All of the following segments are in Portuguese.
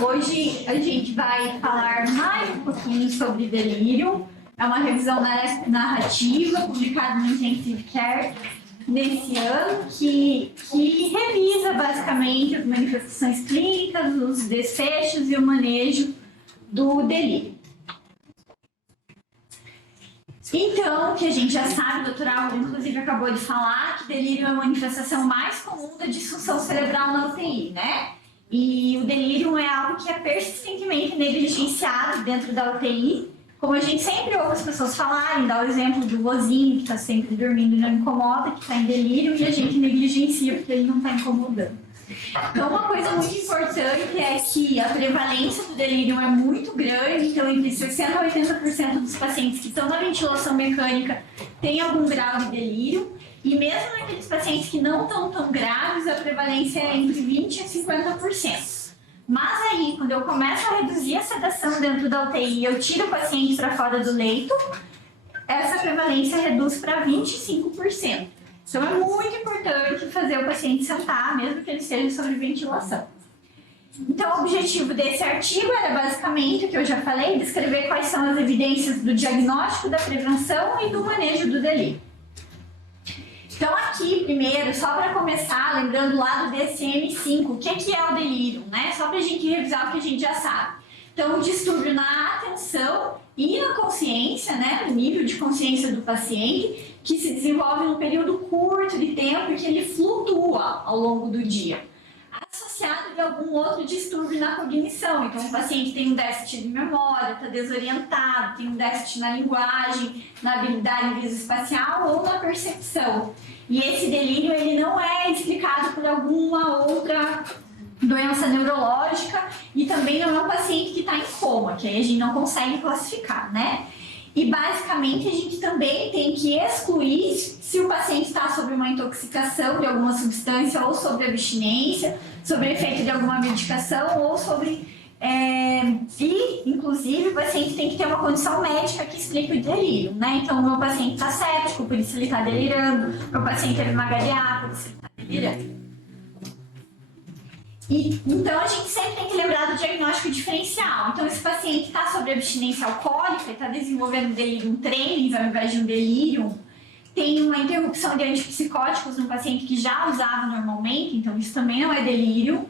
Hoje a gente vai falar mais um pouquinho sobre delírio. É uma revisão narrativa publicada no Intensive Care nesse ano, que revisa basicamente as manifestações clínicas, os desfechos e o manejo do delírio. Então, que a gente já sabe, o doutor Álvaro inclusive acabou de falar, que delírio é a manifestação mais comum da disfunção cerebral na UTI, né? E o delírio é algo que é persistentemente negligenciado dentro da UTI, como a gente sempre ouve as pessoas falarem, dá o exemplo do vozinho que está sempre dormindo e não incomoda, que está em delírio, e a gente negligencia porque ele não está incomodando. Então, uma coisa muito importante é que a prevalência do delírio é muito grande, então entre 60% a 80% dos pacientes que estão na ventilação mecânica têm algum grau de delírio, e mesmo naqueles pacientes que não estão tão graves, a prevalência é entre 20% a 50%. Mas aí, quando eu começo a reduzir a sedação dentro da UTI e eu tiro o paciente para fora do leito, essa prevalência reduz para 25%. Então é muito importante fazer o paciente sentar, mesmo que ele esteja sob ventilação. Então o objetivo desse artigo era basicamente, o que eu já falei, descrever quais são as evidências do diagnóstico, da prevenção e do manejo do delírio. Então aqui, primeiro, só para começar, lembrando lá do DSM-5, o que é o delírio, né? Só para a gente revisar o que a gente já sabe. Então, o distúrbio na atenção e na consciência, né? No nível de consciência do paciente, que se desenvolve num período curto de tempo e que ele flutua ao longo do dia, associado de algum outro distúrbio na cognição. Então, o paciente tem um déficit de memória, está desorientado, tem um déficit na linguagem, na habilidade visoespacial ou na percepção. E esse delírio ele não é explicado por alguma outra doença neurológica e também não é um paciente que está em coma, que aí a gente não consegue classificar, né? E basicamente a gente também tem que excluir se o paciente está sob uma intoxicação de alguma substância ou sobre abstinência, sobre efeito de alguma medicação ou sobre... E, inclusive, o paciente tem que ter uma condição médica que explique o delírio, né? Então, o meu paciente está séptico, por isso ele está delirando, o meu paciente teve uma HDA, por isso ele está delirando. Então, a gente sempre tem que lembrar do diagnóstico diferencial. Então, esse paciente está sob abstinência alcoólica, está desenvolvendo delírio tremens ao invés de um delírio, tem uma interrupção de antipsicóticos no paciente que já usava normalmente, então isso também não é delírio.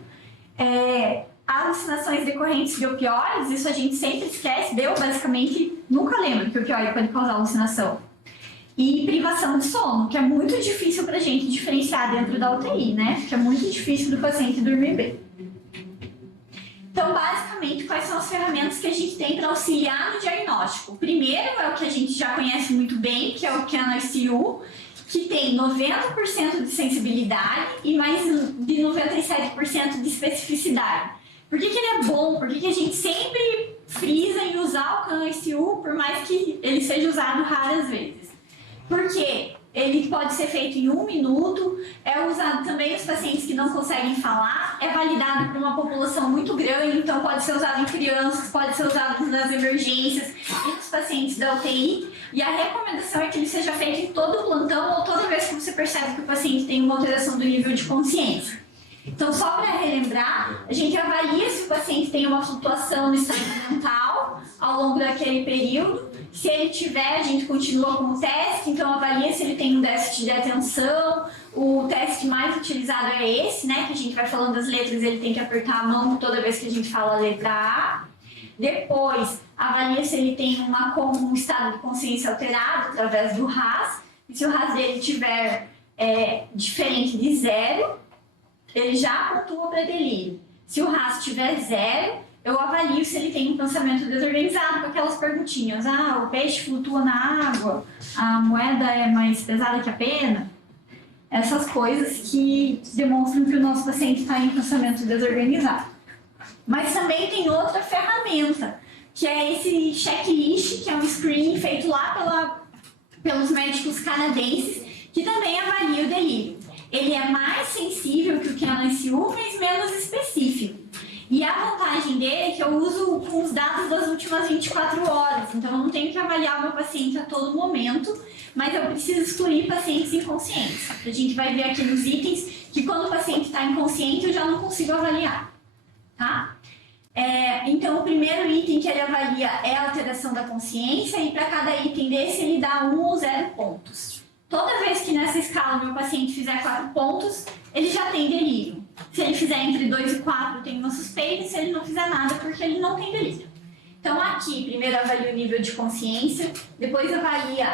Alucinações decorrentes de opioides, isso a gente sempre esquece, eu basicamente nunca lembro que o opioide pode causar alucinação. E privação de sono, que é muito difícil para a gente diferenciar dentro da UTI, né? Porque é muito difícil do paciente dormir bem. Então, basicamente, quais são as ferramentas que a gente tem para auxiliar no diagnóstico? O primeiro é o que a gente já conhece muito bem, que é o CAN-ICU, que tem 90% de sensibilidade e mais de 97% de especificidade. Por que ele é bom? Por que a gente sempre frisa em usar o CAN-ICU, por mais que ele seja usado raras vezes? Porque ele pode ser feito em 1 minuto, é usado também nos pacientes que não conseguem falar, é validado por uma população muito grande, então pode ser usado em crianças, pode ser usado nas emergências e nos pacientes da UTI. E a recomendação é que ele seja feito em todo o plantão ou toda vez que você percebe que o paciente tem uma alteração do nível de consciência. Então, só para relembrar, a gente avalia se o paciente tem uma flutuação no estado mental ao longo daquele período. Se ele tiver, a gente continua com o teste, então avalia se ele tem um déficit de atenção. O teste mais utilizado é esse, né? Que a gente vai falando as letras, ele tem que apertar a mão toda vez que a gente fala a letra A. Depois, avalia se ele tem um estado de consciência alterado através do RAS. E se o RAS dele tiver diferente de 0, ele já pontua para delírio. Se o RAS tiver 0, eu avalio se ele tem um pensamento desorganizado com aquelas perguntinhas. O peixe flutua na água, a moeda é mais pesada que a pena. Essas coisas que demonstram que o nosso paciente está em pensamento desorganizado. Mas também tem outra ferramenta, que é esse checklist, que é um screening feito lá pelos médicos canadenses, que também avalia o delírio. Ele é mais sensível que o CAN-ICU, mas menos específico. E a vantagem dele é que eu uso com os dados das últimas 24 horas, então eu não tenho que avaliar o meu paciente a todo momento, mas eu preciso excluir pacientes inconscientes. A gente vai ver aqui nos itens que quando o paciente está inconsciente eu já não consigo avaliar, tá? Então, o primeiro item que ele avalia é a alteração da consciência e para cada item desse ele dá 1 ou 0 pontos. Toda vez que nessa escala o meu paciente fizer 4 pontos, ele já tem delírio. Se ele fizer entre 2 e 4, tem uma suspeita, e se ele não fizer nada, porque ele não tem delírio. Então, aqui, primeiro avalia o nível de consciência, depois avalia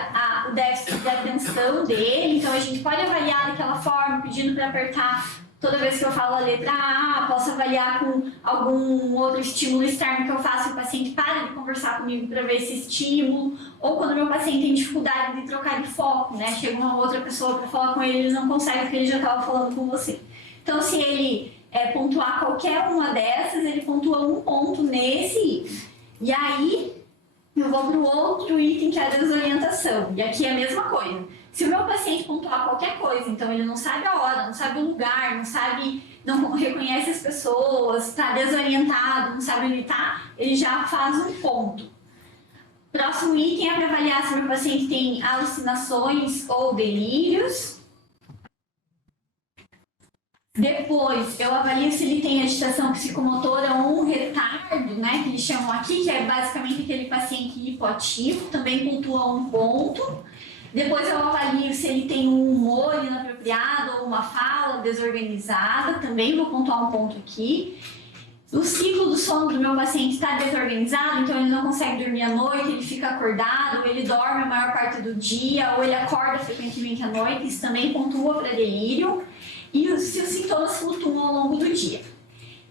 o déficit de atenção dele. Então, a gente pode avaliar daquela forma, pedindo para apertar toda vez que eu falo a letra A, posso avaliar com algum outro estímulo externo que eu faço e o paciente para de conversar comigo para ver esse estímulo, ou quando o meu paciente tem dificuldade de trocar de foco, né? Chega uma outra pessoa para falar com ele, ele não consegue porque ele já estava falando com você. Então, se ele pontuar qualquer uma dessas, ele pontua 1 ponto nesse item. E aí, eu vou para o outro item que é a desorientação. E aqui é a mesma coisa. Se o meu paciente pontuar qualquer coisa, então ele não sabe a hora, não sabe o lugar, não reconhece as pessoas, está desorientado, não sabe onde está, ele já faz 1 ponto. Próximo item é para avaliar se o meu paciente tem alucinações ou delírios. Depois, eu avalio se ele tem agitação psicomotora ou um retardo, né, que eles chamam aqui, que é basicamente aquele paciente hipoativo, também pontua 1 ponto. Depois eu avalio se ele tem um humor inapropriado ou uma fala desorganizada, também vou pontuar 1 ponto aqui. O ciclo do sono do meu paciente está desorganizado, então ele não consegue dormir à noite, ele fica acordado, ou ele dorme a maior parte do dia, ou ele acorda frequentemente à noite, isso também pontua para delírio. E se os sintomas flutuam ao longo do dia.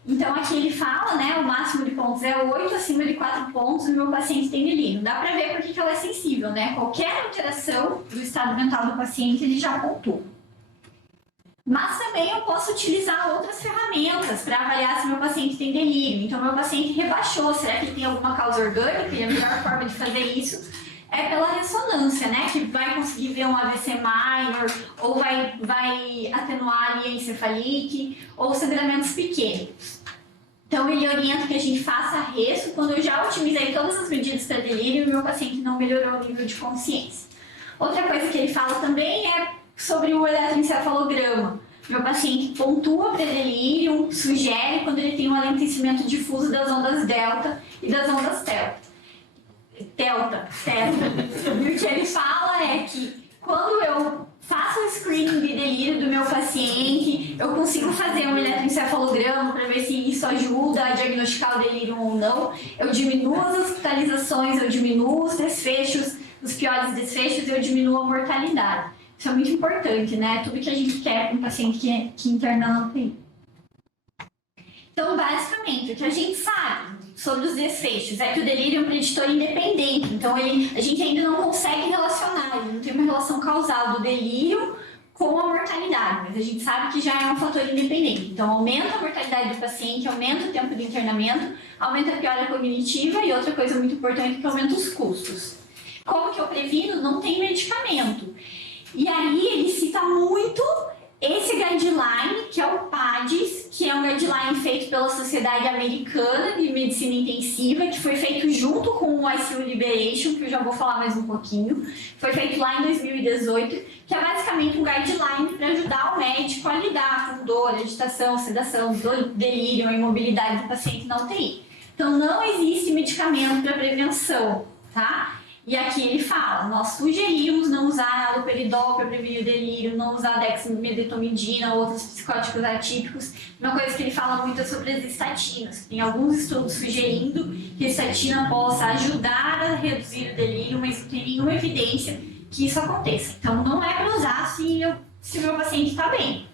Então, aqui ele fala, né, o máximo de pontos é 8, acima de 4 pontos, o meu paciente tem delírio. Dá pra ver porque que ela é sensível, né? Qualquer alteração do estado mental do paciente, ele já pontua. Mas também eu posso utilizar outras ferramentas para avaliar se meu paciente tem delírio. Então, meu paciente rebaixou, será que ele tem alguma causa orgânica? E a melhor forma de fazer isso é pela ressonância, né? Que vai conseguir ver um AVC minor, ou vai atenuar ali a encefalite, ou sangramentos pequenos. Então, ele orienta que a gente faça resto quando eu já otimizei todas as medidas para delírio e o meu paciente não melhorou o nível de consciência. Outra coisa que ele fala também é sobre o eletroencefalograma. Meu paciente pontua para delírio, sugere quando ele tem um alentecimento difuso das ondas delta e das ondas delta. E o que ele fala é que quando eu faço o screening de delírio do meu paciente, eu consigo fazer um eletroencefalograma para ver se isso ajuda a diagnosticar o delírio ou não. Eu diminuo as hospitalizações, eu diminuo os desfechos, os piores desfechos, eu diminuo a mortalidade. Isso é muito importante, né? Tudo que a gente quer para um paciente que interna na UTI. Então, basicamente, o que a gente sabe sobre os desfechos é que o delírio é um preditor independente. Então, a gente ainda não consegue relacionar, ele não tem uma relação causal do delírio com a mortalidade, mas a gente sabe que já é um fator independente. Então, aumenta a mortalidade do paciente, aumenta o tempo de internamento, aumenta a piora cognitiva e outra coisa muito importante que aumenta os custos. Como que eu previno? Não tem medicamento. E aí, ele cita muito esse guideline, que é o PADS, que é um guideline feito pela Sociedade Americana de Medicina Intensiva, que foi feito junto com o ICU Liberation, que eu já vou falar mais um pouquinho. Foi feito lá em 2018, que é basicamente um guideline para ajudar o médico a lidar com dor, agitação, sedação, delírio, a imobilidade do paciente na UTI. Então, não existe medicamento para prevenção, tá? E aqui ele fala, nós sugerimos não usar haloperidol para prevenir o delírio, não usar dexmedetomidina ou outros psicóticos atípicos. Uma coisa que ele fala muito é sobre as estatinas. Tem alguns estudos sugerindo que a estatina possa ajudar a reduzir o delírio, mas não tem nenhuma evidência que isso aconteça. Então, não é para usar se o meu paciente está bem.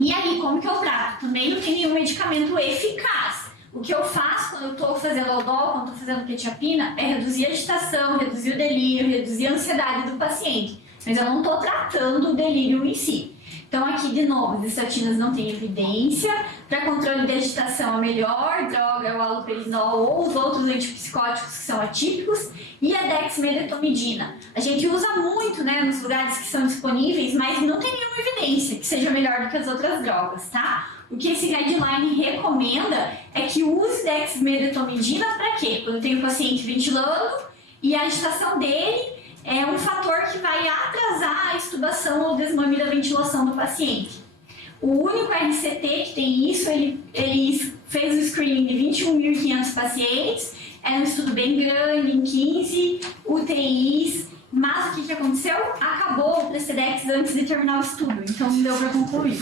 E aí, como que eu trato? Também não tem nenhum medicamento eficaz. O que eu faço quando eu estou fazendo aldol, quando estou fazendo quetiapina, é reduzir a agitação, reduzir o delírio, reduzir a ansiedade do paciente. Mas eu não estou tratando o delírio em si. Então, aqui, de novo, as estatinas não têm evidência. Para controle de agitação, a melhor droga é o haloperidol ou os outros antipsicóticos que são atípicos e a dexmedetomidina. A gente usa muito, né, nos lugares que são disponíveis, mas não tem nenhuma evidência que seja melhor do que as outras drogas, tá? O que esse guideline recomenda é que use dexmedetomidina para quê? Quando tem o paciente ventilando e a agitação dele é um fator que vai atrasar a extubação ou desmame da ventilação do paciente. O único RCT que tem isso, ele fez o screening de 21.500 pacientes, era um estudo bem grande, em 15 UTIs, mas o que aconteceu? Acabou o Precedex antes de terminar o estudo, então não deu para concluir.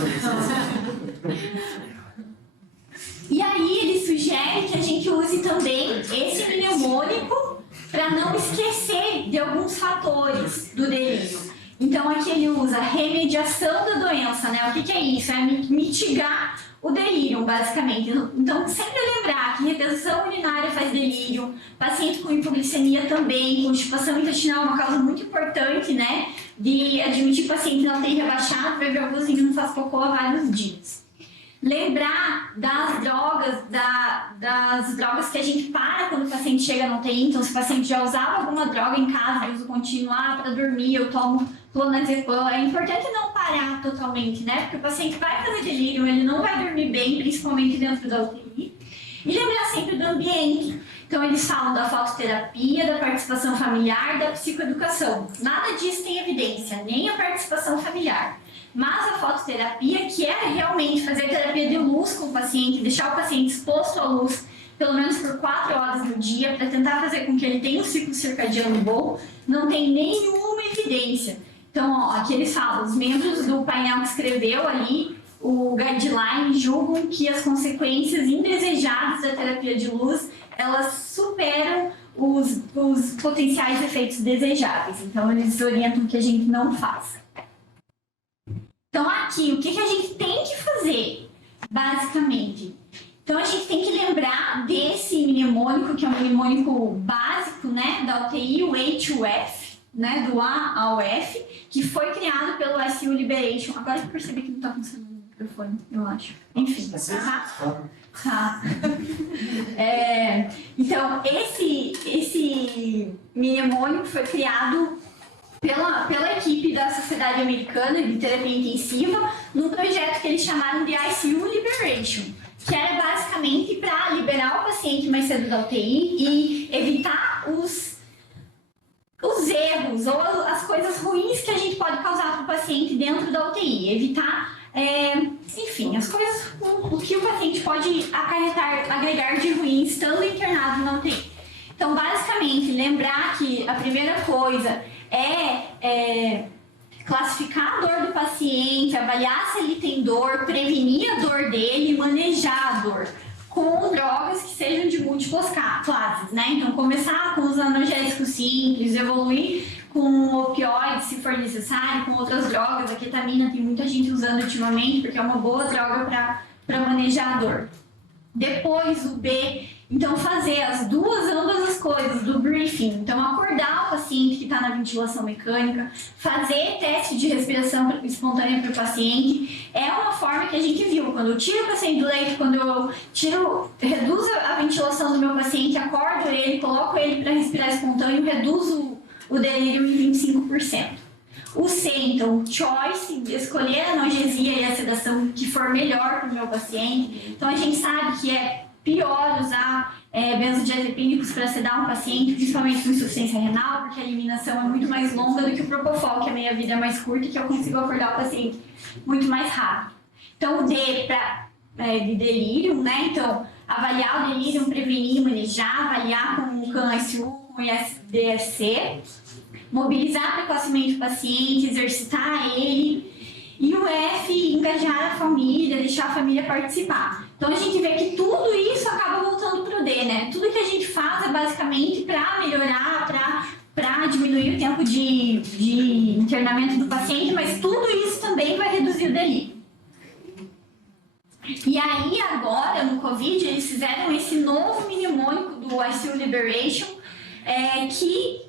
E aí ele sugere que a gente use também esse mnemônico para não esquecer de alguns fatores do delírio. Então aqui ele usa remediação da doença, né? O que é isso? É mitigar o delírio, basicamente. Então sempre lembrar que retenção urinária faz delírio, paciente com hipoglicemia também, constipação intestinal é uma causa muito importante, né? De admitir paciente na UTI rebaixado, vai ver o avôzinho não faz cocô há vários dias. Lembrar das drogas que a gente para quando o paciente chega na UTI. Então, se o paciente já usava alguma droga em casa, de uso contínuo, para dormir, eu tomo clonazepam. É importante não parar totalmente, né? Porque o paciente vai fazer delírio, ele não vai dormir bem, principalmente dentro da UTI. E lembrar sempre do ambiente. Então, eles falam da fototerapia, da participação familiar, da psicoeducação. Nada disso tem evidência, nem a participação familiar. Mas a fototerapia, que é realmente fazer terapia de luz com o paciente, deixar o paciente exposto à luz pelo menos por 4 horas no dia, para tentar fazer com que ele tenha um ciclo circadiano bom, não tem nenhuma evidência. Então, ó, aqui eles falam, os membros do painel que escreveu ali, o guideline, julgam que as consequências indesejadas da terapia de luz, elas superam os potenciais efeitos desejáveis. Então, eles orientam que a gente não faça. Então, aqui, o que a gente tem que fazer, basicamente? Então, a gente tem que lembrar desse mnemônico, que é um mnemônico básico, né, da UTI, o A-F, né, do A ao F, que foi criado pelo ICU Liberation. Agora eu percebi que não está funcionando o microfone, eu acho. Enfim, tá. Então, esse mnemônico foi criado pela equipe da Sociedade Americana de Terapia Intensiva, num projeto que eles chamaram de ICU Liberation, que era basicamente para liberar o paciente mais cedo da UTI e evitar os erros ou as coisas ruins que a gente pode causar para o paciente dentro da UTI, evitar, enfim, as coisas, o que o paciente pode agregar de ruim estando internado na UTI. Então, basicamente, lembrar que a primeira coisa é classificar a dor do paciente, avaliar se ele tem dor, prevenir a dor dele e manejar a dor com drogas que sejam de múltiplas classes, né? Então, começar com os analgésicos simples, evoluir com opioides, se for necessário, com outras drogas. A ketamina tem muita gente usando ultimamente, porque é uma boa droga para manejar a dor. Depois, o B, então fazer ambas as coisas do briefing. Então, acordar o paciente que está na ventilação mecânica, fazer teste de respiração espontânea para o paciente. É uma forma que a gente viu. Quando eu tiro o paciente do leito, quando eu reduzo a ventilação do meu paciente, acordo ele, coloco ele para respirar espontâneo, reduzo o delírio em 25%. O C, então, choice, escolher a analgesia e a sedação que for melhor para o meu paciente. Então, a gente sabe que é pior usar benzodiazepínicos para sedar um paciente, principalmente com insuficiência renal, porque a eliminação é muito mais longa do que o Propofol, que a meia-vida é mais curta e que eu consigo acordar o paciente muito mais rápido. Então, o D de delírio, né? Então, avaliar o delírio, prevenir, manejar, avaliar com o CAN-ICU, com o ISDFC, mobilizar precocemente o paciente, exercitar ele. E o F, engajar a família, deixar a família participar. Então, a gente vê que tudo isso acaba voltando para o D, né? Tudo que a gente faz é basicamente para melhorar, para diminuir o tempo de internamento do paciente, mas tudo isso também vai reduzir o delírio. E aí, agora, no Covid, eles fizeram esse novo mnemônico do ICU Liberation, que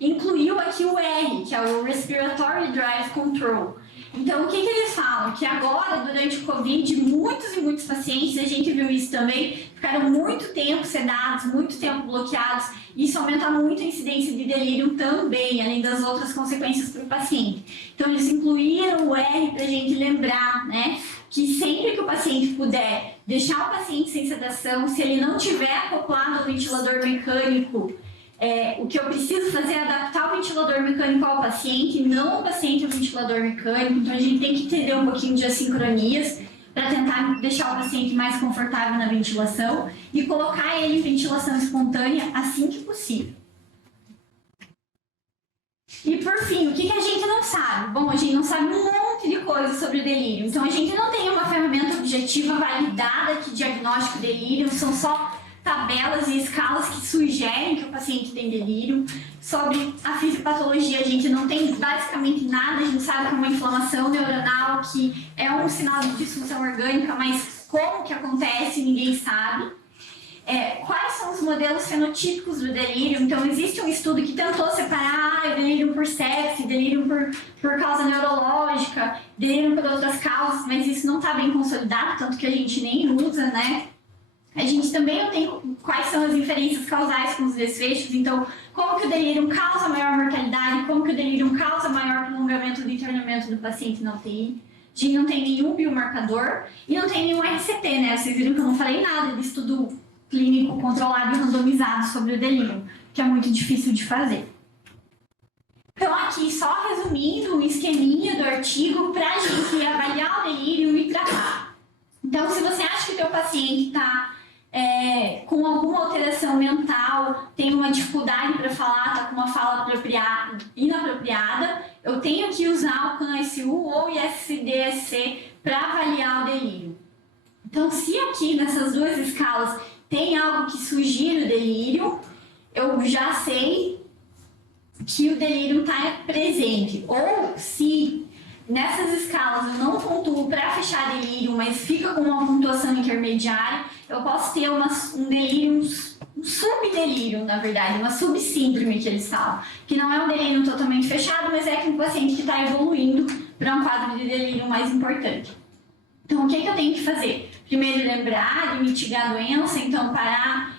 incluiu aqui o R, que é o Respiratory Drive Control. Então, o que eles falam? Que agora, durante o Covid, muitos e muitos pacientes, a gente viu isso também, ficaram muito tempo sedados, muito tempo bloqueados, e isso aumenta muito a incidência de delírio também, além das outras consequências para o paciente. Então, eles incluíram o R para a gente lembrar, né, que sempre que o paciente puder deixar o paciente sem sedação, se ele não tiver acoplado ao ventilador mecânico, o que eu preciso fazer é adaptar o ventilador mecânico ao paciente, não o paciente ao ventilador mecânico. Então, a gente tem que entender um pouquinho de assincronias. para tentar deixar o paciente mais confortável na ventilação e colocar ele em ventilação espontânea assim que possível. E por fim, o que a gente não sabe? Bom, a gente não sabe um monte de coisa sobre o delírio. Então a gente não tem uma ferramenta objetiva validada que diagnostica o delírio, são só tabelas e escalas que sugerem que o paciente tem delírio. Sobre a fisiopatologia, a gente não tem basicamente nada, a gente sabe que é uma inflamação neuronal, que é um sinal de disfunção orgânica, mas como que acontece, ninguém sabe. Quais são os modelos fenotípicos do delírio? Então, existe um estudo que tentou separar delírio por sepse, delírio por causa neurológica, delírio por outras causas, mas isso não está bem consolidado, tanto que a gente nem usa, né? A gente também não tem quais são as inferências causais com os desfechos, então, como que o delírio causa maior mortalidade, como que o delírio causa maior prolongamento do internamento do paciente na UTI. A gente não tem nenhum biomarcador e não tem nenhum RCT, né? Vocês viram que eu não falei nada de estudo clínico controlado e randomizado sobre o delírio, que é muito difícil de fazer. Então, aqui, só resumindo um esqueminha do artigo para a gente avaliar o delírio e tratar. Então, se você acha que o teu paciente está com alguma alteração mental, tem uma dificuldade para falar, está com uma fala inapropriada, eu tenho que usar o CAN-SU ou ISD-SC para avaliar o delírio. Então, se aqui nessas duas escalas tem algo que sugira o delírio, eu já sei que o delírio está presente. Ou se nessas escalas eu não pontuo para fechar delírio, mas fica com uma pontuação intermediária, eu posso ter um delírio, um subdelírio, na verdade, uma subsíndrome que eles falam, que não é um delírio totalmente fechado, mas é que um paciente que está evoluindo para um quadro de delírio mais importante. Então, o que eu tenho que fazer? Primeiro, lembrar de mitigar a doença, então parar,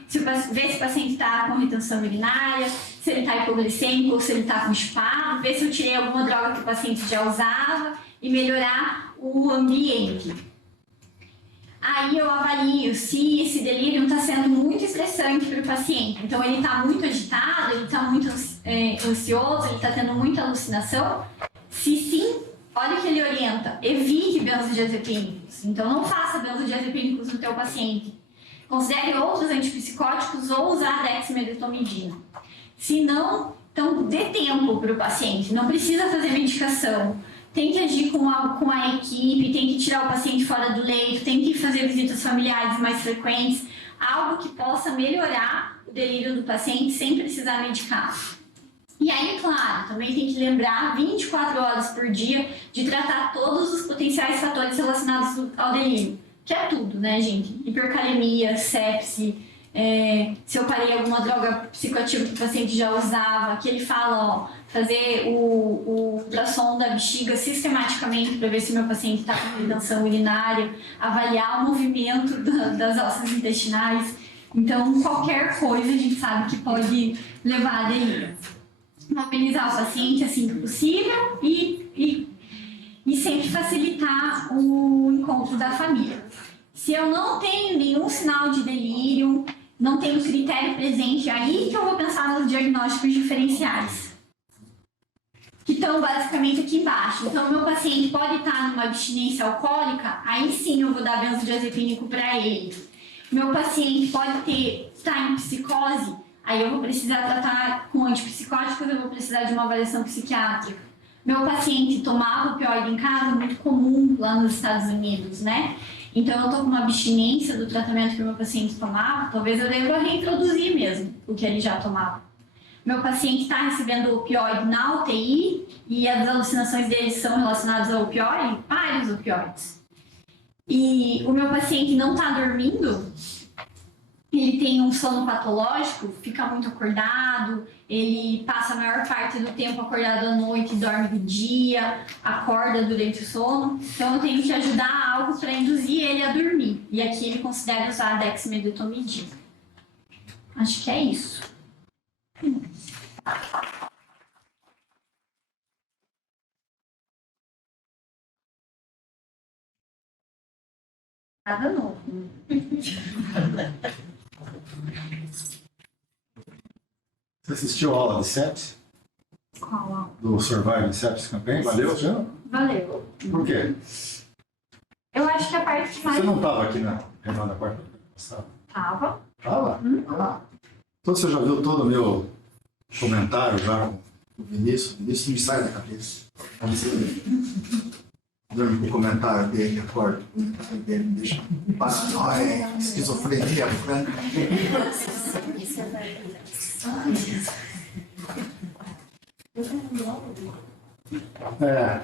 ver se o paciente está com retenção urinária, se ele está hipoglicêmico ou se ele está constipado, ver se eu tirei alguma droga que o paciente já usava e melhorar o ambiente. Aí eu avalio se esse delírio está sendo muito estressante para o paciente. Então, ele está muito agitado, ele está muito ansioso, ele está tendo muita alucinação. Se sim, olha o que ele orienta, evite benzodiazepínicos. Então, não faça benzodiazepínicos no teu paciente. Considere outros antipsicóticos ou usar dexmedetomidina. Se não, então dê tempo para o paciente, não precisa fazer medicação. Tem que agir com a equipe, tem que tirar o paciente fora do leito, tem que fazer visitas familiares mais frequentes, algo que possa melhorar o delírio do paciente sem precisar medicar. E aí, claro, também tem que lembrar 24 horas por dia de tratar todos os potenciais fatores relacionados ao delírio, que é tudo, né, gente? Hipercalemia, sepse, se eu parei alguma droga psicoativa que o paciente já usava, que ele fala, ó, fazer o ultrassom da bexiga sistematicamente para ver se o meu paciente está com retenção urinária, avaliar o movimento das alças intestinais. Então, qualquer coisa a gente sabe que pode levar a delírio. Mobilizar o paciente assim que possível e sempre facilitar o encontro da família. Se eu não tenho nenhum sinal de delírio, não tenho critério presente, aí que eu vou pensar nos diagnósticos diferenciais, que estão basicamente aqui embaixo. Então, o meu paciente pode estar numa abstinência alcoólica, aí sim eu vou dar benzodiazepínico para ele. Meu paciente pode estar em psicose, aí eu vou precisar tratar com antipsicóticos, eu vou precisar de uma avaliação psiquiátrica. Meu paciente tomava opioide em casa, muito comum lá nos Estados Unidos, né? Então, eu estou com uma abstinência do tratamento que o meu paciente tomava, talvez eu deva reintroduzir mesmo o que ele já tomava. Meu paciente está recebendo opioide na UTI e as alucinações dele são relacionadas ao opioide, vários opioides. E o meu paciente não está dormindo, ele tem um sono patológico, fica muito acordado, ele passa a maior parte do tempo acordado à noite, dorme de dia, acorda durante o sono. Então, eu tenho que ajudar algo para induzir ele a dormir. E aqui ele considera usar a dexmedetomidina. Acho que é isso. Nada novo. Você assistiu a aula de sepsis? Qual aula? Do Surviving Sepsis Campaign? Valeu, já? Valeu. Por quê? Eu acho que a parte que mais... Você não estava aqui na reunião da quarta passada? Tava. Estava? Ah. Então você já viu todo o meu comentário já com o Vinícius? O Vinícius me sai da cabeça. Durante o comentário dele, acordo, o comentário dele me deixa paranoia, esquizofrenia, franca.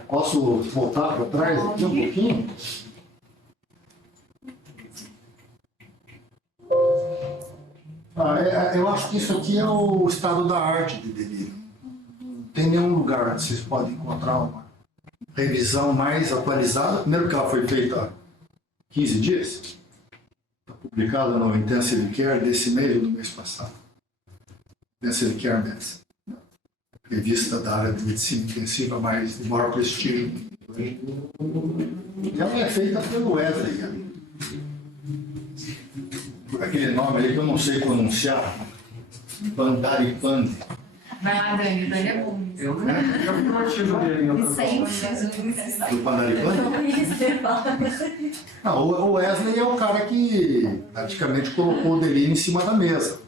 Posso voltar para trás aqui um pouquinho? Eu acho que isso aqui é o estado da arte de delírio. Não tem nenhum lugar onde vocês podem encontrar uma revisão mais atualizada. Primeiro que ela foi feita há 15 dias. Está publicada no Intensive Care desse mês ou do mês passado. Intensive Care Medicine. Revista da área de medicina intensiva mais de maior prestígio. Ela é feita pelo Wesley, ali. Por aquele nome ali que eu não sei pronunciar. Bandaripande. Vai lá, Dani. Dani é bom. Eu vi o artigo dele. Do Bandaripande? Não, o Wesley é o cara que praticamente colocou o delírio em cima da mesa.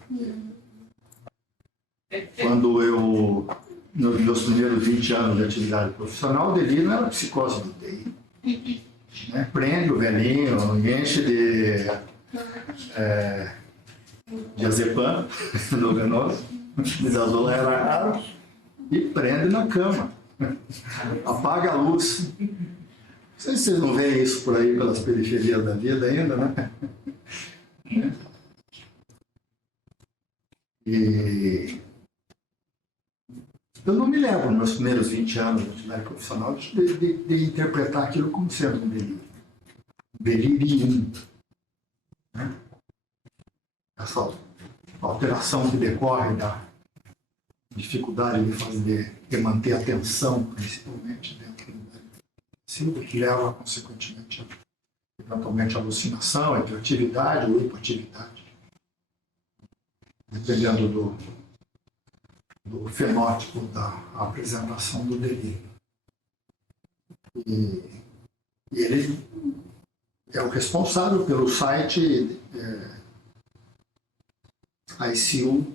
Quando eu, nos meus primeiros 20 anos de atividade profissional, o delírio não era psicose do TI. Né? Prende o velhinho, enche de diazepam, no venoso, midazolam era raro, e prende na cama. Apaga a luz. Não sei se vocês não veem isso por aí pelas periferias da vida ainda, né? E eu não me lembro, nos meus primeiros 20 anos de atividade profissional, de interpretar aquilo como sendo um delírio. Delirium. Né? Essa alteração que decorre da dificuldade de manter a atenção, principalmente dentro da medicina, que leva, consequentemente, eventualmente, a alucinação, a hiperatividade ou hipoatividade, dependendo do fenótipo da apresentação do delírio. E ele é o responsável pelo site ICU,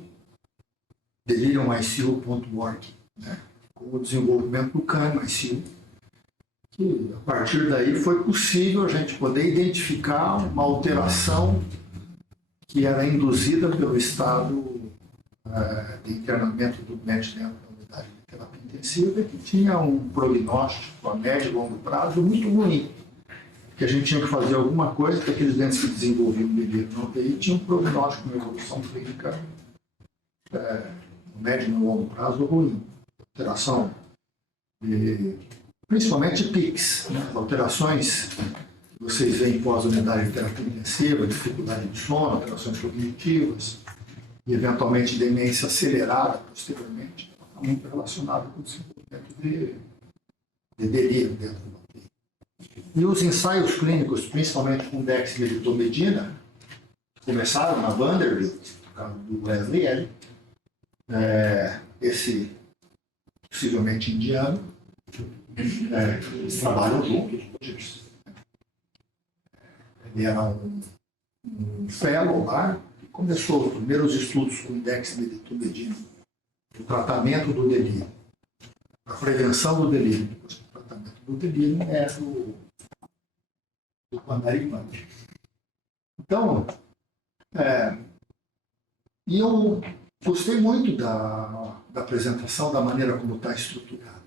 deliriumicu.org, né? Com o desenvolvimento do CAN ICU, que a partir daí foi possível a gente poder identificar uma alteração que era induzida pelo estado de internamento do doente dentro da unidade de terapia intensiva, que tinha um prognóstico a médio e longo prazo muito ruim. Que a gente tinha que fazer alguma coisa que aqueles doentes que desenvolviam delírio no UTI tinham um prognóstico, uma evolução clínica no médio e no longo prazo ruim. Alteração principalmente PICs, né? Alterações que vocês veem pós-unidade de terapia intensiva, dificuldade de sono, alterações cognitivas, e eventualmente demência acelerada posteriormente, está muito relacionado com o desenvolvimento de delírio dentro do UTI. E os ensaios clínicos, principalmente com dexmedetomidina, começaram na Vanderbilt, no caso do Wesley L. Esse, possivelmente indiano, eles trabalham juntos. Ele era um fellow lá, e começou os primeiros estudos com dexmedetomidina, o tratamento do delírio, a prevenção do delírio. Depois, o tratamento do delírio é do Bandaripande. Então, e eu gostei muito da apresentação, da maneira como está estruturado.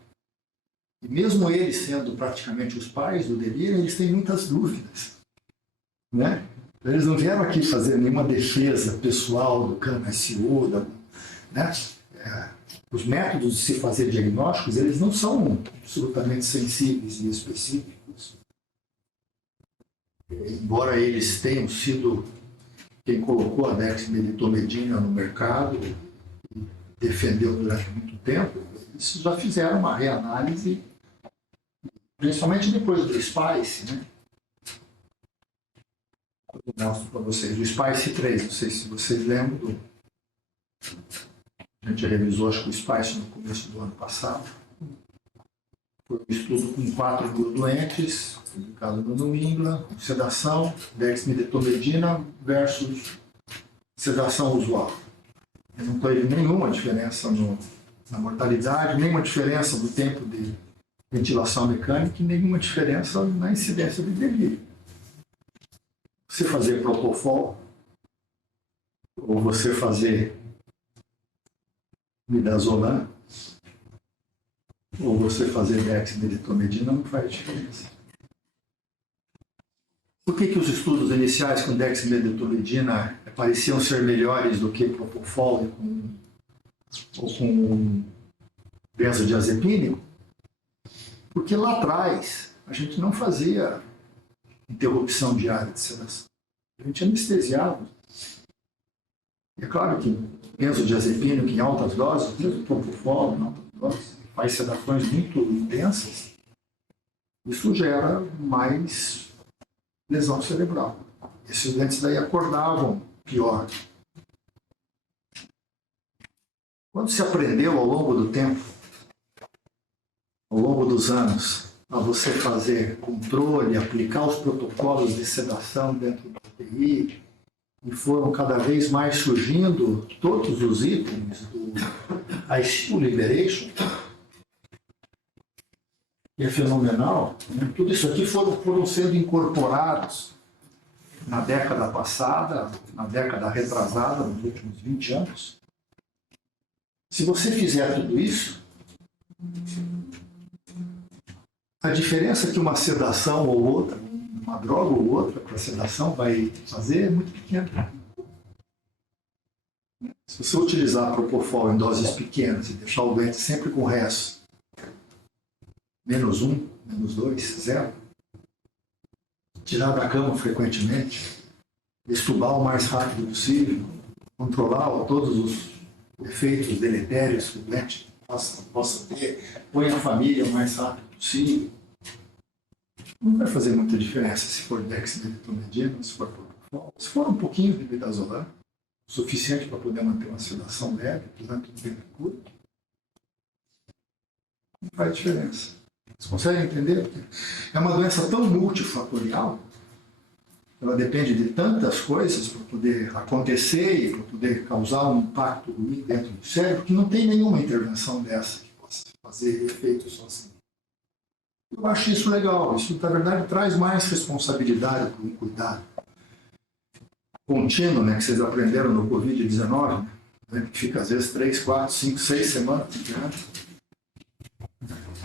E mesmo eles sendo praticamente os pais do delírio, eles têm muitas dúvidas. Né? Eles não vieram aqui fazer nenhuma defesa pessoal do CAN-SU, né? Os métodos de se fazer diagnósticos, eles não são absolutamente sensíveis e específicos. Embora eles tenham sido quem colocou a dexmedetomidina no mercado e defendeu durante muito tempo, eles já fizeram uma reanálise, principalmente depois do SPICE, né? Eu mostro para vocês o SPICE 3, não sei se vocês lembram. A gente revisou, acho que o SPICE no começo do ano passado. Foi um estudo com 4.000 doentes, publicado no New England, sedação, dexmedetomidina versus sedação usual. Não teve nenhuma diferença na mortalidade, nenhuma diferença no tempo de ventilação mecânica e nenhuma diferença na incidência de delírio. Você fazer propofol ou você fazer midazolam ou você fazer dexmedetomidina não faz diferença. Por que os estudos iniciais com dexmedetomidina pareciam ser melhores do que propofol ou com benzodiazepínico? Porque lá atrás a gente não fazia interrupção diária de sedação. A gente anestesiava. É claro que benzodiazepínico em altas doses, mesmo propofol em altas doses, faz sedações muito intensas, isso gera mais lesão cerebral. Esses doentes daí acordavam pior. Quando se aprendeu ao longo do tempo, ao longo dos anos, a você fazer controle, aplicar os protocolos de sedação dentro da UTI, e foram cada vez mais surgindo todos os itens do ICU Liberation, que é fenomenal, né? Tudo isso aqui foram sendo incorporados na década passada, na década retrasada, nos últimos 20 anos. Se você fizer tudo isso, a diferença que uma sedação ou outra, uma droga ou outra para sedação vai fazer é muito pequena. Se você utilizar propofol em doses pequenas e deixar o doente sempre com resto, -1, -2, 0, tirar da cama frequentemente, extubar o mais rápido possível, controlar todos os efeitos deletérios que o doente possa ter, põe a família o mais rápido possível. Não vai fazer muita diferença se for dexmedetomidina, se for propofol, se for um pouquinho de midazolam, o suficiente para poder manter uma sedação leve, apesar de tudo bem curto. Não faz diferença. Vocês conseguem entender? É uma doença tão multifatorial, ela depende de tantas coisas para poder acontecer e para poder causar um impacto ruim dentro do cérebro, que não tem nenhuma intervenção dessa que possa fazer efeito sozinho. Eu acho isso legal. Isso, na verdade, traz mais responsabilidade para um cuidado contínuo, né, que vocês aprenderam no Covid-19, né, que fica às vezes 3, 4, 5, 6 semanas. Né?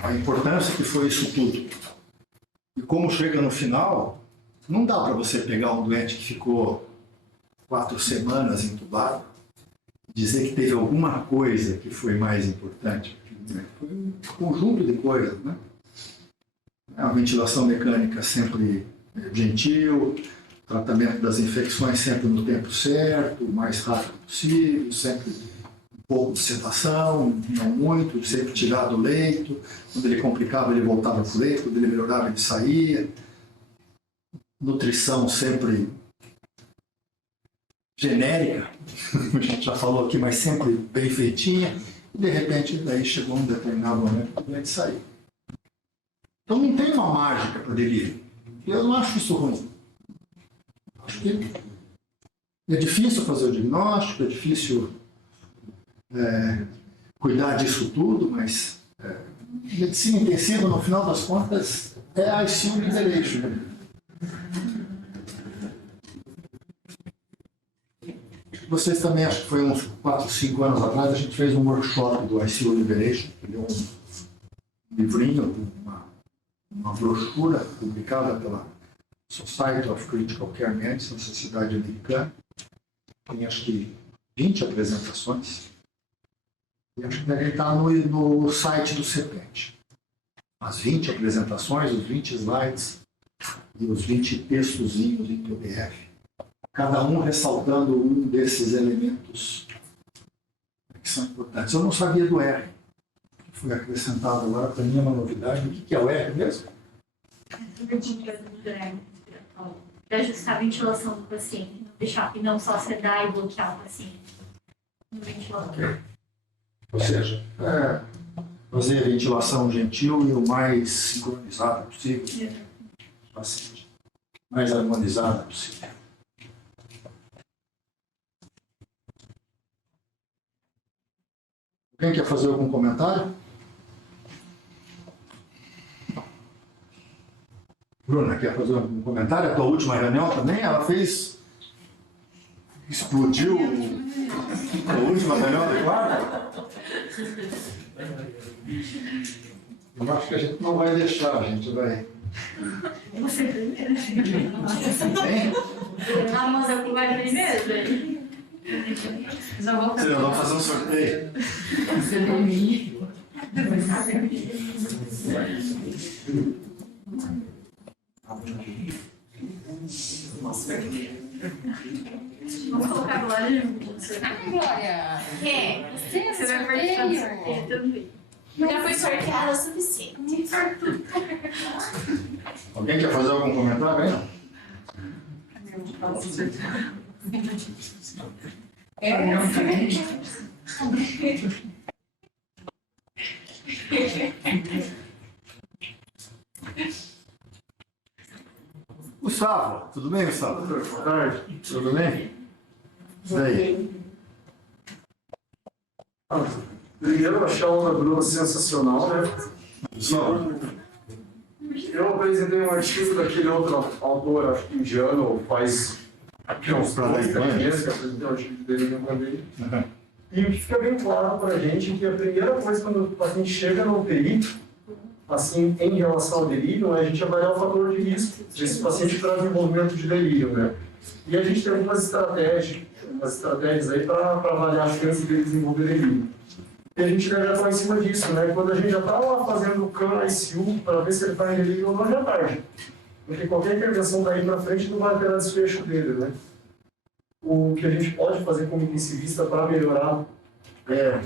A importância que foi isso tudo. E como chega no final, não dá para você pegar um doente que ficou 4 semanas entubado e dizer que teve alguma coisa que foi mais importante. Foi um conjunto de coisas, né? A ventilação mecânica sempre gentil, tratamento das infecções sempre no tempo certo, o mais rápido possível, sempre um pouco de sedação, não muito, sempre tirar do leito. Quando ele complicava, ele voltava para o leito, quando ele melhorava, ele saía. Nutrição sempre genérica, a gente já falou aqui, mas sempre bem feitinha. E de repente, daí chegou um determinado momento que o doente saiu. Então não tem uma mágica para delírio. Eu não acho isso ruim. Acho que é difícil fazer o diagnóstico, é difícil cuidar disso tudo, mas medicina intensiva, no final das contas, é a ICU Liberation. Vocês também, acho que foi uns 4, 5 anos atrás, a gente fez um workshop do ICU Liberation, que deu um livrinho, uma brochura publicada pela Society of Critical Care Medicine, Sociedade Americana. Tem acho que 20 apresentações. E acho que deve estar no site do CEPET. As 20 apresentações, os 20 slides e os 20 textozinhos em PDF. Cada um ressaltando um desses elementos que são importantes. Eu não sabia do R. Foi acrescentado agora, para mim é uma novidade. O que é o R mesmo? Para ajustar a ventilação do paciente, não deixar e não só sedar e bloquear o paciente no ventilador. Ou seja, fazer a ventilação gentil e o mais sincronizada possível. Paciente. Mais harmonizada possível. Alguém quer fazer algum comentário? Bruna, quer fazer algum comentário? A tua última reunião também, ela fez... Explodiu a última reunião do quadro? Eu acho que a gente não vai deixar, a gente vai... Você primeiro. Hein? A moça que vai primeiro, velho. Já vou Você não vai fazer um sorteio? Você dormir. Vamos colocar a Glória junto. Ai, Glória. Quem? Você vai participar do sorteio também. Já foi sorteada o suficiente. Alguém quer fazer algum comentário aí? Gustavo, tudo bem, Gustavo? Boa tarde. Tudo bem? E daí? Primeiro, eu achei a aula da Bruna sensacional, né? Só. Eu apresentei um artigo daquele outro autor, acho que indiano, faz uns Pra daí, 3 meses que eu apresentei o artigo dele no também. E o que fica bem claro para a gente é que a primeira coisa quando o paciente chega na UTI, assim, em relação ao delírio, é a gente avaliar o fator de risco desse paciente para desenvolvimento de delírio, né? E a gente tem algumas estratégias aí para avaliar as chances de desenvolver delírio. E a gente deve atuar em cima disso, né? Quando a gente já está lá fazendo o CAN ICU para ver se ele está em delírio ou não, já é tarde. Porque qualquer intervenção daí para frente não vai alterar o desfecho dele, né? O que a gente pode fazer como intensivista para melhorar o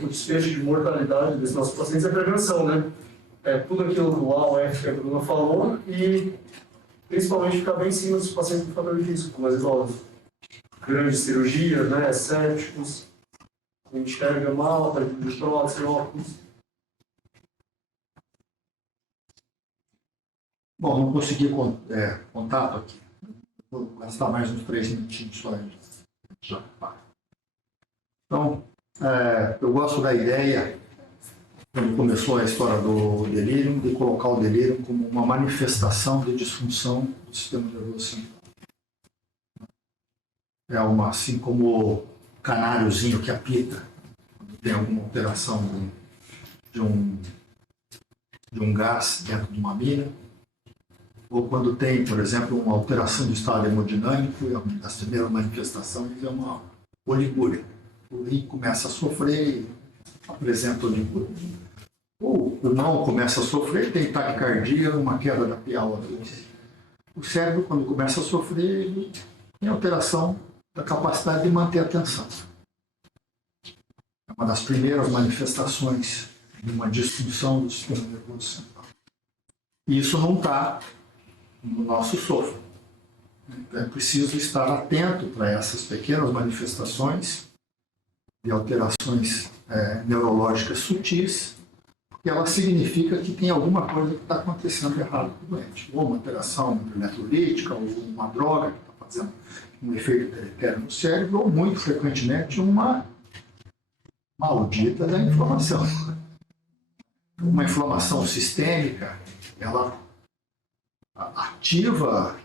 desfecho de mortalidade desses nossos pacientes é prevenção, né? Tudo aquilo do AOF que a Bruna falou e principalmente ficar bem em cima dos pacientes com fator de risco, como as idosos. Grandes cirurgias, né? Sépticos, enxerga mal, tá de prótese, óculos. Bom, não consegui contato aqui. Vou gastar mais uns 3 minutinhos só aí. Já. Então, eu gosto da ideia, quando começou a história do delírio, de colocar o delírio como uma manifestação de disfunção do sistema nervoso central. Assim como o canáriozinho que apita, quando tem alguma alteração de um gás dentro de uma mina, ou quando tem, por exemplo, uma alteração do estado hemodinâmico, e uma das primeiras manifestações é uma oligúria. O rim começa a sofrer e apresenta oligúria. O pulmão começa a sofrer, tem taquicardia, uma queda da PaO2. O cérebro, quando começa a sofrer, ele tem alteração da capacidade de manter a atenção. É uma das primeiras manifestações de uma disfunção do sistema nervoso central. E isso não está no nosso sofro. Então é preciso estar atento para essas pequenas manifestações de alterações neurológicas sutis, porque ela significa que tem alguma coisa que está acontecendo errado com o doente. Ou uma alteração eletrolítica, ou uma droga que está fazendo um efeito deletério no cérebro, ou muito frequentemente uma maldita da inflamação. Uma inflamação sistêmica, ela ativa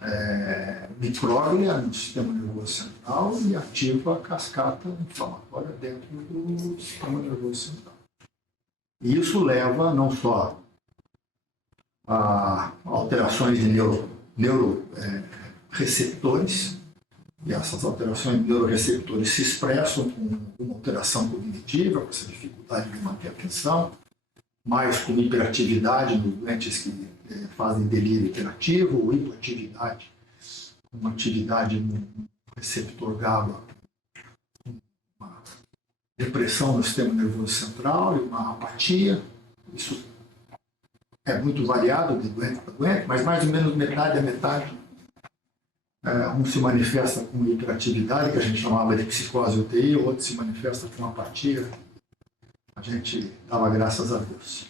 micróglia no sistema nervoso central e ativa a cascata inflamatória dentro do sistema nervoso central. E isso leva não só a alterações de neuroreceptores, e essas alterações de neuroreceptores se expressam com uma alteração cognitiva, com essa dificuldade de manter a atenção, mais com hiperatividade nos doentes que fazem delírio hiperativo, ou hipoatividade, uma atividade no receptor GABA, uma depressão no sistema nervoso central e uma apatia. Isso é muito variado de doente para doente, mas mais ou menos metade a metade. Um se manifesta com hiperatividade, que a gente chamava de psicose UTI, o outro se manifesta com apatia. A gente dava graças a Deus.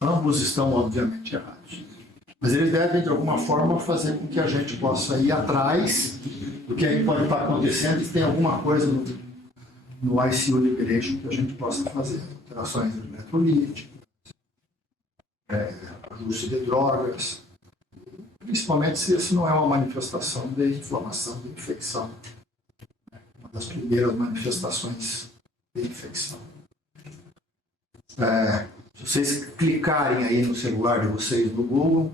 Ambos estão, obviamente, errados. Mas eles devem, de alguma forma, fazer com que a gente possa ir atrás do que aí pode estar acontecendo e se tem alguma coisa no ICU Liberation que a gente possa fazer. Alterações eletrolíticas, uso de drogas, principalmente se isso não é uma manifestação de inflamação, de infecção. Uma das primeiras manifestações de infecção. Se vocês clicarem aí no celular de vocês no Google,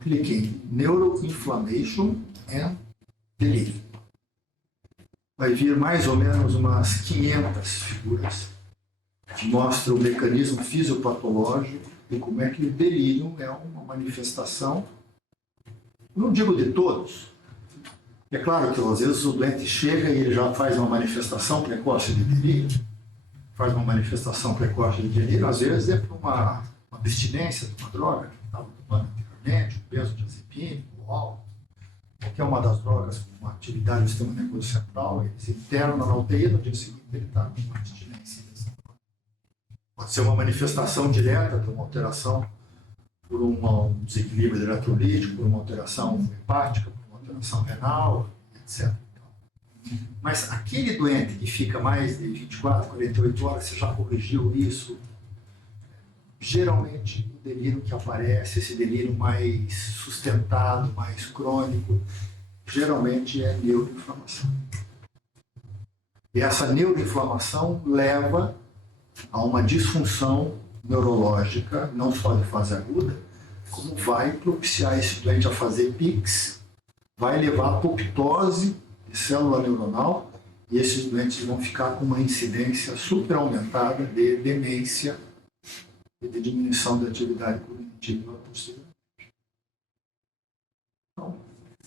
cliquem Neuroinflammation and Delirium. Vai vir mais ou menos umas 500 figuras que mostram o mecanismo fisiopatológico e como é que o delírio é uma manifestação, não digo de todos. É claro que às vezes o doente chega e ele já faz uma manifestação precoce de delírio, faz uma manifestação precoce de delírio, às vezes é por uma abstinência de uma droga que estava tomando anteriormente, o benzodiazepínico, o álcool, qualquer uma das drogas com uma atividade do sistema nervoso central, ele se interna na UTI, no dia seguinte ele está com uma abstinência. Pode ser uma manifestação direta de uma alteração por um desequilíbrio eletrolítico, por uma alteração hepática, por uma alteração renal, etc. Mas aquele doente que fica mais de 24, 48 horas, você já corrigiu isso, geralmente o delírio que aparece, esse delírio mais sustentado, mais crônico, geralmente é neuroinflamação. E essa neuroinflamação leva a uma disfunção neurológica, não só de fase aguda, como vai propiciar esse doente a fazer PICs, vai levar a apoptose de célula neuronal, e esses doentes vão ficar com uma incidência super aumentada de demência e de diminuição da atividade cognitiva posteriormente. Então,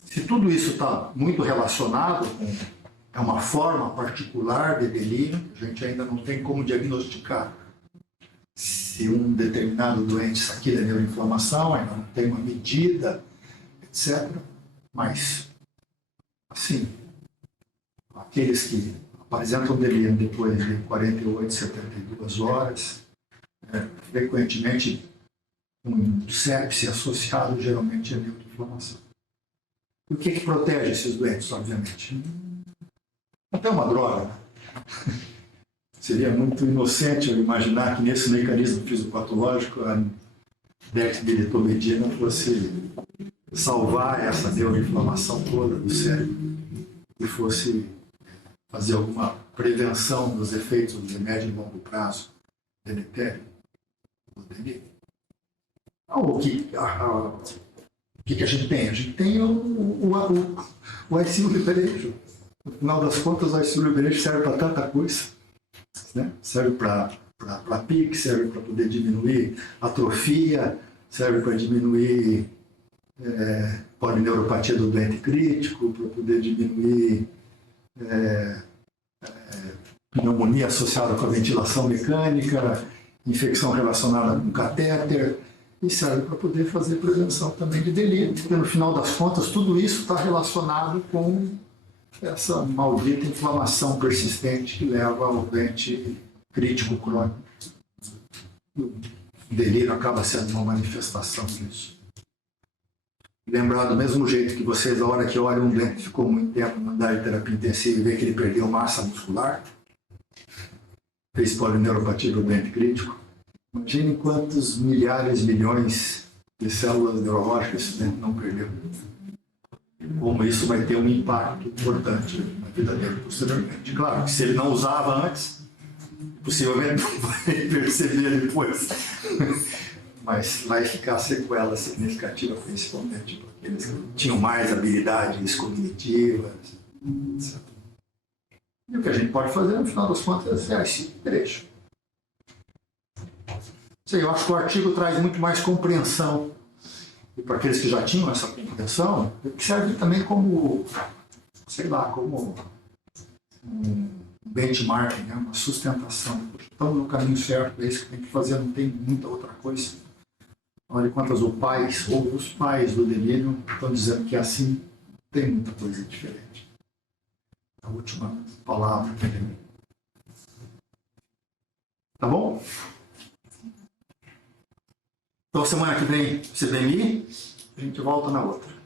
se tudo isso está muito relacionado com uma forma particular de delírio, a gente ainda não tem como diagnosticar se um determinado doente, isso aqui é neuroinflamação, ainda não tem uma medida, etc. Mas, assim, aqueles que apresentam delírio depois de 48, 72 horas, frequentemente um sepse associado geralmente à neuroinflamação. E o que protege esses doentes, obviamente? Até uma droga. Seria muito inocente eu imaginar que nesse mecanismo fisiopatológico a dexmedetomidina fosse salvar essa neuroinflamação toda do cérebro e fosse fazer alguma prevenção dos efeitos de médio e longo prazo deletério do delírio. Então, o que a gente tem? A gente tem o ICU Liberation. No final das contas, o ICU Liberation serve para tanta coisa. Né? Serve para PIC, serve para poder diminuir atrofia, serve para diminuir polineuropatia do doente crítico, para poder diminuir pneumonia associada com a ventilação mecânica, infecção relacionada com catéter, e serve para poder fazer prevenção também de delírio, porque no final das contas tudo isso está relacionado com essa maldita inflamação persistente que leva ao doente crítico crônico. O delírio acaba sendo uma manifestação disso. Lembrar do mesmo jeito que vocês, a hora que olham um doente que ficou muito tempo na andar de terapia intensiva e vê que ele perdeu massa muscular, fez polineuropatia do doente crítico, imagine quantos milhares, milhões de células neurológicas esse doente não perdeu. Como isso vai ter um impacto importante na vida dele posteriormente. Claro que se ele não usava antes, possivelmente não vai perceber depois. Mas vai ficar sequela significativa, principalmente para aqueles que tinham mais habilidades cognitivas, etc. E o que a gente pode fazer, no final das contas, é esse trecho. Sei, eu acho que o artigo traz muito mais compreensão. E para aqueles que já tinham essa compreensão, serve também como, sei lá, como um benchmarking, né? Uma sustentação. Estamos no caminho certo, é isso que tem que fazer, não tem muita outra coisa. Olha quantas os pais do delírio estão dizendo que assim tem muita coisa diferente. A última palavra. Tá bom? Então, semana que vem, CBMI, a gente volta na outra.